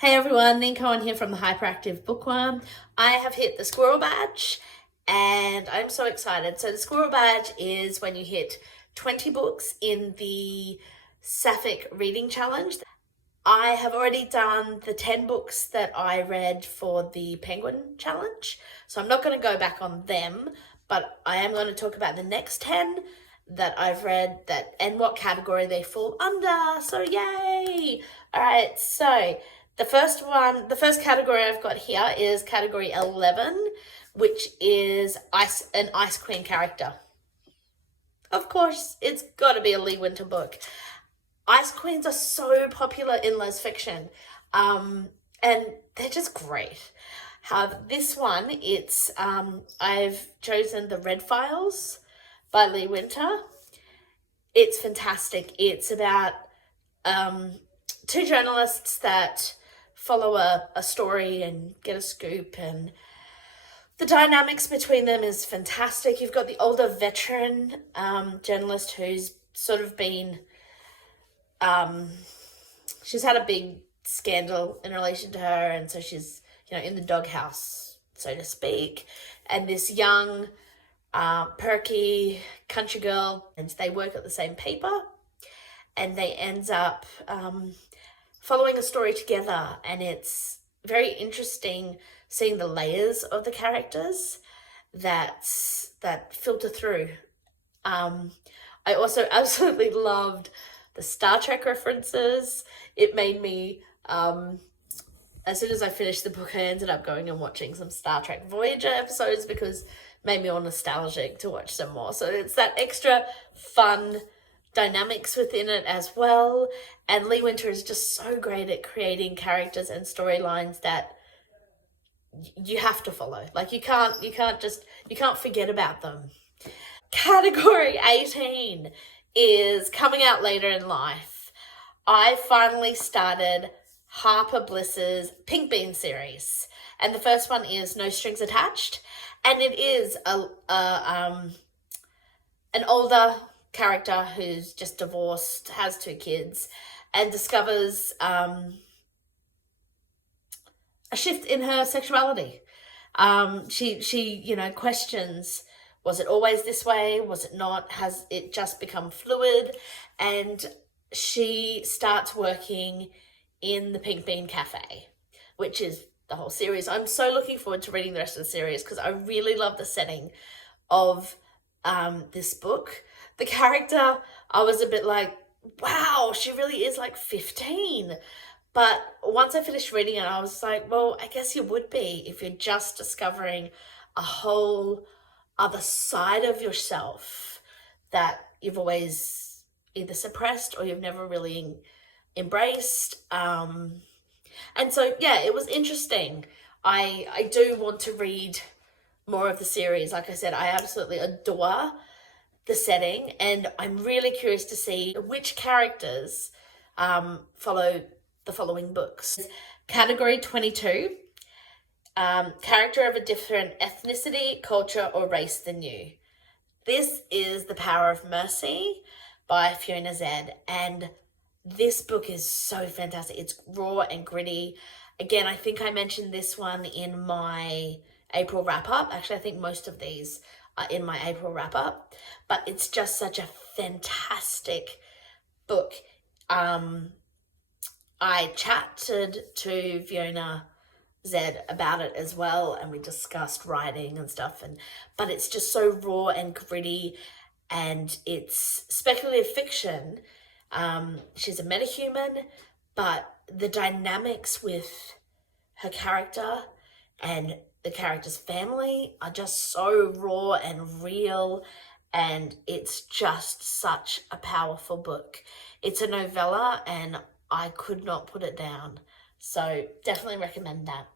Hey everyone, Ninko here from the Hyperactive Bookworm. I have hit the Squirrel Badge and I'm so excited. So the Squirrel Badge is when you hit 20 books in the Sapphic reading challenge. I have already done the 10 books that I read for the Penguin challenge, so I'm not going to go back on them, but I am going to talk about the next 10 that I've read that and what category they fall under. So yay! All right, so the first category I've got here is category 11, which is an Ice Queen character. Of course, it's got to be a Lee Winter book. Ice Queens are so popular in les fiction, and they're just great. This one, I've chosen The Red Files by Lee Winter. It's fantastic. It's about two journalists that follow a story and get a scoop, and the dynamics between them is fantastic. You've got the older veteran journalist who's sort of been she's had a big scandal in relation to her, and so she's in the doghouse, so to speak. And this young perky country girl, and they work at the same paper, and they end up following a story together, and it's very interesting seeing the layers of the characters that filter through. I also absolutely loved the Star Trek references. It made me, as soon as I finished the book, I ended up going and watching some Star Trek Voyager episodes because it made me all nostalgic to watch some more. So it's that extra fun dynamics within it as well. And Lee Winter is just so great at creating characters and storylines that you have to follow. Like you can't forget about them. Category 18 is coming out later in life. I finally started Harper Bliss's Pink Bean series, and the first one is No Strings Attached, and it is an older character who's just divorced, has 2 kids, and discovers a shift in her sexuality. She questions, was it always this way? Was it not? Has it just become fluid? And she starts working in the Pink Bean Cafe, which is the whole series. I'm so looking forward to reading the rest of the series because I really love the setting of this book. The character, I was a bit like, wow, she really is like 15. But once I finished reading it, I was like, well, I guess you would be if you're just discovering a whole other side of yourself that you've always either suppressed or you've never really embraced. And so, yeah, it was interesting. I do want to read more of the series. Like I said, I absolutely adore the setting, and I'm really curious to see which characters follow the following books. Category 22. Character of a different ethnicity, culture, or race than you. This is The Power of Mercy by Fiona Zedde, and this book is so fantastic. It's raw and gritty. Again, I think I mentioned this one in my April wrap-up. Actually, I think most of these are in my April wrap-up, but it's just such a fantastic book. I chatted to Fiona Zedde about it as well, and we discussed writing and stuff, but it's just so raw and gritty, and it's speculative fiction. She's a metahuman, but the dynamics with her character and the character's family are just so raw and real, and it's just such a powerful book. It's a novella, and I could not put it down. So definitely recommend that.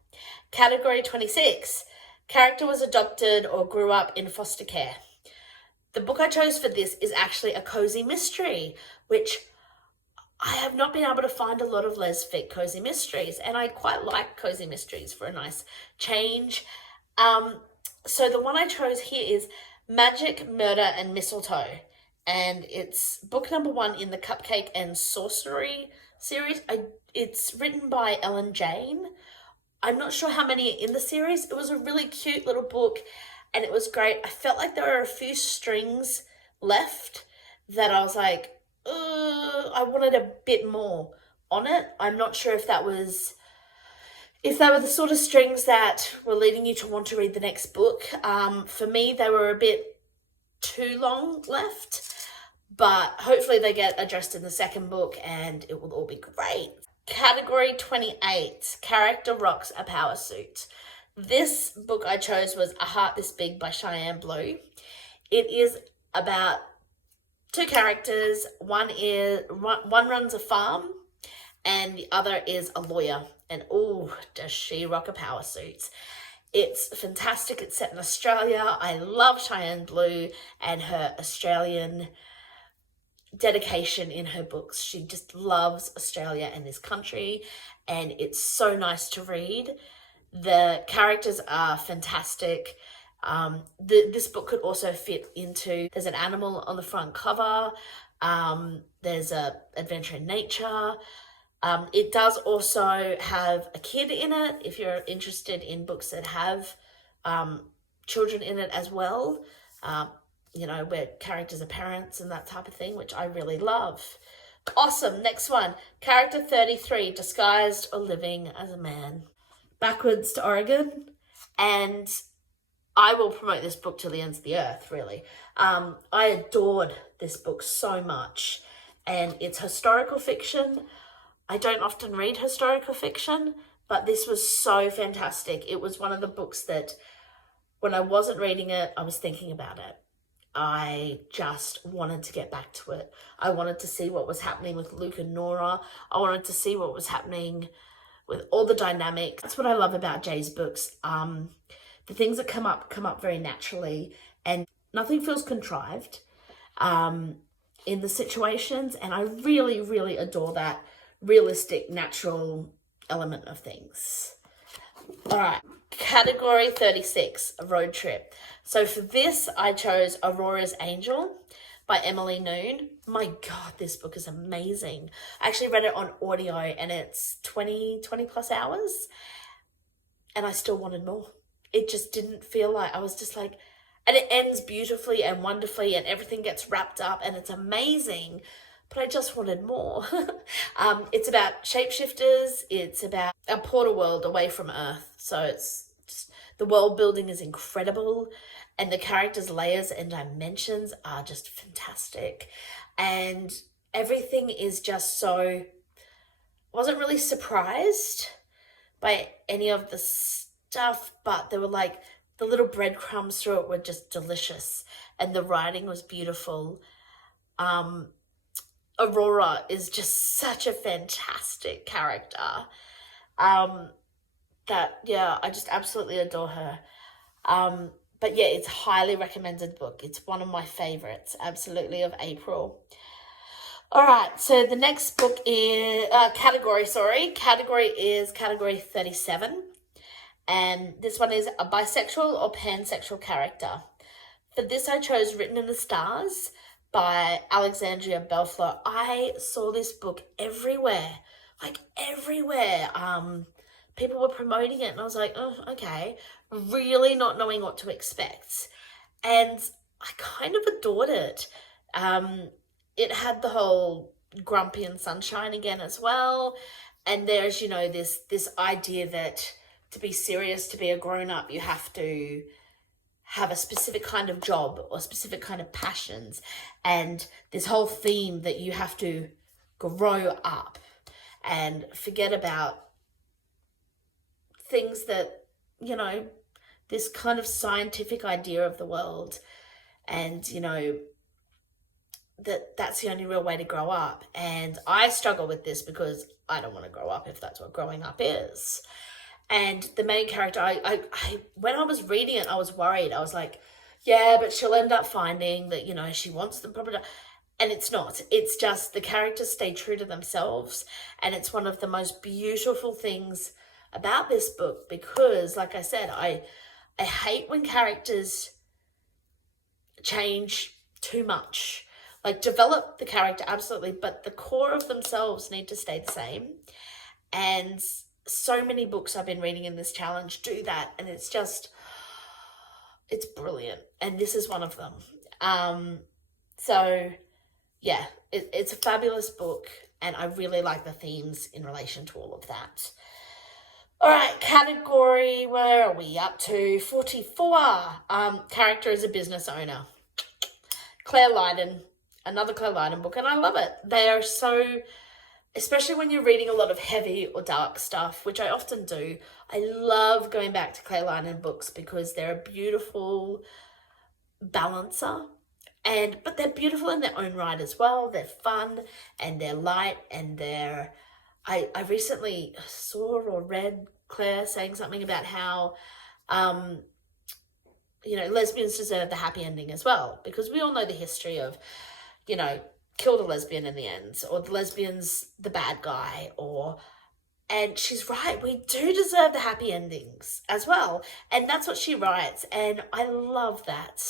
Category 26. Character was adopted or grew up in foster care. The book I chose for this is actually a cozy mystery, which I have not been able to find a lot of lesfic cozy mysteries, and I quite like cozy mysteries for a nice change. So the one I chose here is Magic, Murder, and Mistletoe, and it's book number 1 in the Cupcake and Sorcery series. It's written by Ellen Jane. I'm not sure how many are in the series. It was a really cute little book and it was great. I felt like there were a few strings left that I was like, I wanted a bit more on it. I'm not sure if they were the sort of strings that were leading you to want to read the next book. For me, they were a bit too long left, but hopefully they get addressed in the second book and it will all be great. Category 28, Character Rocks a Power Suit. This book I chose was A Heart This Big by Cheyenne Blue. It is about two characters. One runs a farm and the other is a lawyer. And does she rock a power suit. It's fantastic. It's set in Australia. I love Cheyenne Blue and her Australian dedication in her books. She just loves Australia and this country, and it's so nice to read. The characters are fantastic. This book could also fit into, there's an animal on the front cover, there's a adventure in nature. It does also have a kid in it, if you're interested in books that have children in it as well. Where characters are parents and that type of thing, which I really love. Awesome. Next one, Character 33, Disguised or Living as a Man. Backwards to Oregon. And I will promote this book to the ends of the earth, really. I adored this book so much. And it's historical fiction. I don't often read historical fiction, but this was so fantastic. It was one of the books that when I wasn't reading it, I was thinking about it. I just wanted to get back to it. I wanted to see what was happening with Luke and Nora. I wanted to see what was happening with all the dynamics. That's what I love about Jay's books. The things that come up very naturally, and nothing feels contrived in the situations. And I really, really adore that realistic, natural element of things. All right, Category 36, Road Trip. So for this, I chose Aurora's Angel by Emily Noon. My God, this book is amazing. I actually read it on audio and it's 20 plus hours and I still wanted more. It just didn't feel like, I was just like, and it ends beautifully and wonderfully and everything gets wrapped up and it's amazing, but I just wanted more. It's about shapeshifters. It's about a portal world away from Earth. So it's just, the world building is incredible and the characters' layers and dimensions are just fantastic. And everything is just so, wasn't really surprised by any of the stuff, but there were like the little breadcrumbs through it were just delicious and the writing was beautiful. Aurora is just such a fantastic character that, yeah, I just absolutely adore her. But yeah, it's a highly recommended book. It's one of my favorites, absolutely, of April. All right, so the next book is, category is Category 37. And this one is a bisexual or pansexual character. For this, I chose Written in the Stars by Alexandria Belfleur. I saw this book everywhere, like everywhere. People were promoting it and I was like, oh, okay, really not knowing what to expect. And I kind of adored it. It had the whole grumpy and sunshine again as well. And there's, this idea that to be serious, to be a grown-up, you have to have a specific kind of job or specific kind of passions. And this whole theme that you have to grow up and forget about things that, this kind of scientific idea of the world and, that's the only real way to grow up. And I struggle with this because I don't want to grow up if that's what growing up is. And the main character, I when I was reading it, I was worried. I was like, yeah, but she'll end up finding that, she wants them proper. And it's not. It's just the characters stay true to themselves. And it's one of the most beautiful things about this book because, like I said, I hate when characters change too much. Like, develop the character, absolutely, but the core of themselves need to stay the same. And so many books I've been reading in this challenge do that, and it's brilliant. And this is one of them. So yeah, it's a fabulous book, and I really like the themes in relation to all of that. All right, category, where are we up to? 44. Character is a business owner. Claire Lydon, another Claire Lydon book, and I love it. They are so, especially when you're reading a lot of heavy or dark stuff, which I often do, I love going back to Claire Lydon books because they're a beautiful balancer. But they're beautiful in their own right as well. They're fun and they're light and they're... I recently saw or read Claire saying something about how, lesbians deserve the happy ending as well, because we all know the history of, kill the lesbian in the end, or the lesbian's the bad guy, and she's right, we do deserve the happy endings as well. And that's what she writes, and I love that.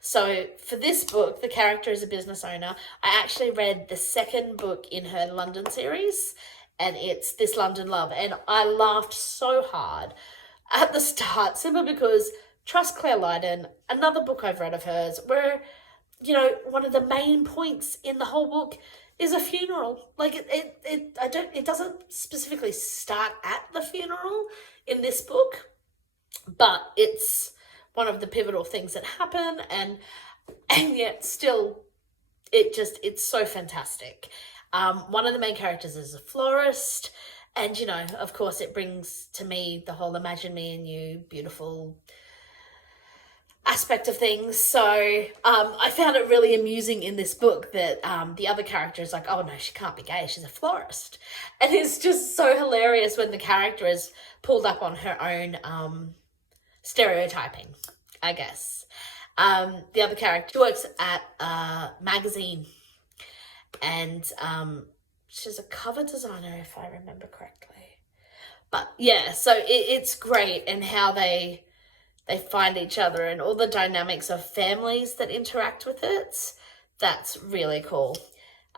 So for this book, the character is a business owner. I actually read the second book in her London series, and it's This London Love, and I laughed so hard at the start, simply because trust Claire Lydon, another book I've read of hers, where, one of the main points in the whole book is a funeral. Like, it doesn't specifically start at the funeral in this book, but it's one of the pivotal things that happen, and yet still, it's so fantastic. One of the main characters is a florist, and, of course, it brings to me the whole imagine me and you beautiful aspect of things. So I found it really amusing in this book that the other character is like, oh no, she can't be gay, she's a florist. And it's just so hilarious when the character is pulled up on her own stereotyping, I guess. The other character works at a magazine, and she's a cover designer, if I remember correctly. But yeah, so it's great, and how they find each other and all the dynamics of families that interact with it. That's really cool.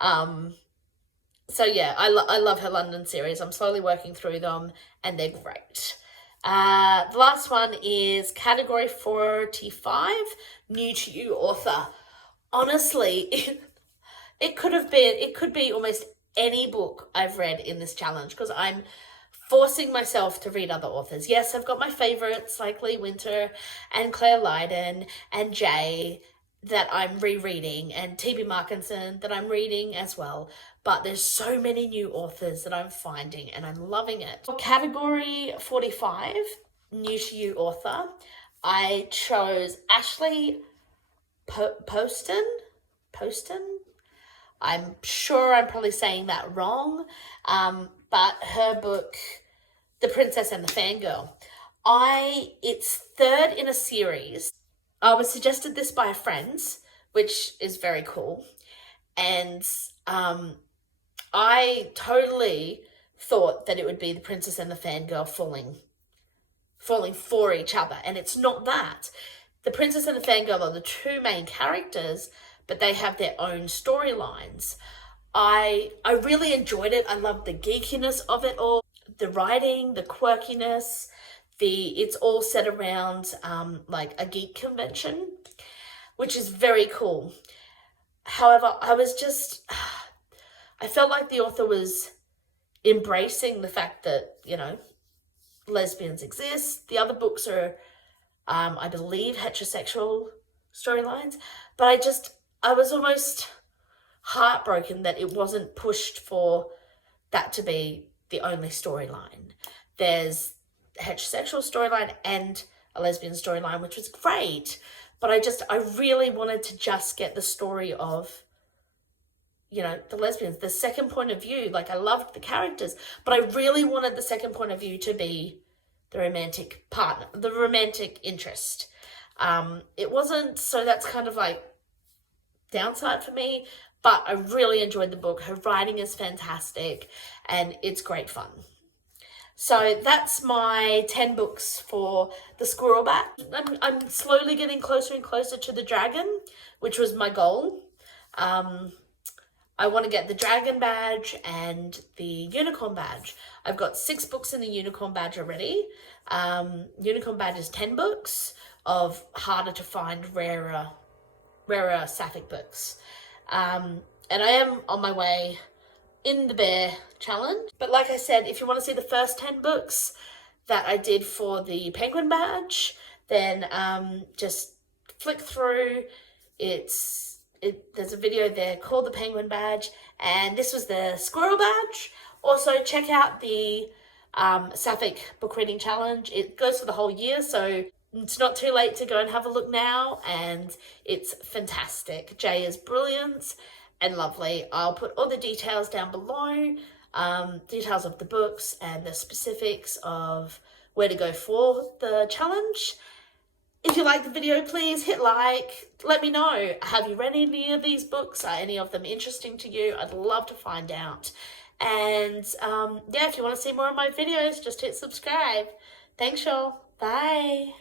So yeah, I love her London series. I'm slowly working through them, and they're great. The last one is category 45, new to you author. Honestly, it could be almost any book I've read in this challenge, because I'm forcing myself to read other authors. Yes, I've got my favorites like Lee Winter and Claire Lydon and Jay that I'm rereading, and T.B. Markinson that I'm reading as well. But there's so many new authors that I'm finding, and I'm loving it. For category 45, new to you author, I chose Ashley Poston. I'm sure I'm probably saying that wrong, but her book, The Princess and the Fangirl, it's third in a series. I was suggested this by a friend, which is very cool, and I totally thought that it would be the Princess and the Fangirl falling for each other, and it's not that. The Princess and the Fangirl are the two main characters, but they have their own storylines. I really enjoyed it. I loved the geekiness of it all, the writing, the quirkiness. It's all set around like a geek convention, which is very cool. However, I felt like the author was embracing the fact that, lesbians exist. The other books are, I believe, heterosexual storylines, but I was almost heartbroken that it wasn't pushed for that to be the only storyline. There's a heterosexual storyline and a lesbian storyline, which was great, but I really wanted to just get the story of, the lesbians, the second point of view. Like, I loved the characters, but I really wanted the second point of view to be the romantic partner, the romantic interest. It wasn't, so that's kind of like downside for me, but I really enjoyed the book. Her writing is fantastic, and it's great fun. So that's my 10 books for the Squirrel Badge. I'm slowly getting closer and closer to the dragon, which was my goal. I want to get the Dragon Badge and the Unicorn Badge. I've got 6 books in the Unicorn Badge already. Unicorn Badge is 10 books of harder to find, rarer Sapphic books. And I am on my way in the Bear Challenge. But like I said, if you want to see the first 10 books that I did for the Penguin Badge, then just flick through. There's a video there called the Penguin Badge, and this was the Squirrel Badge. Also, check out the Sapphic Book Reading Challenge. It goes for the whole year, so it's not too late to go and have a look now, and it's fantastic. Jay is brilliant and lovely. I'll put all the details down below, details of the books and the specifics of where to go for the challenge. If you like the video, please hit like. Let me know, have you read any of these books? Are any of them interesting to you? I'd love to find out. And yeah, if you want to see more of my videos, just hit subscribe. Thanks, y'all. Bye.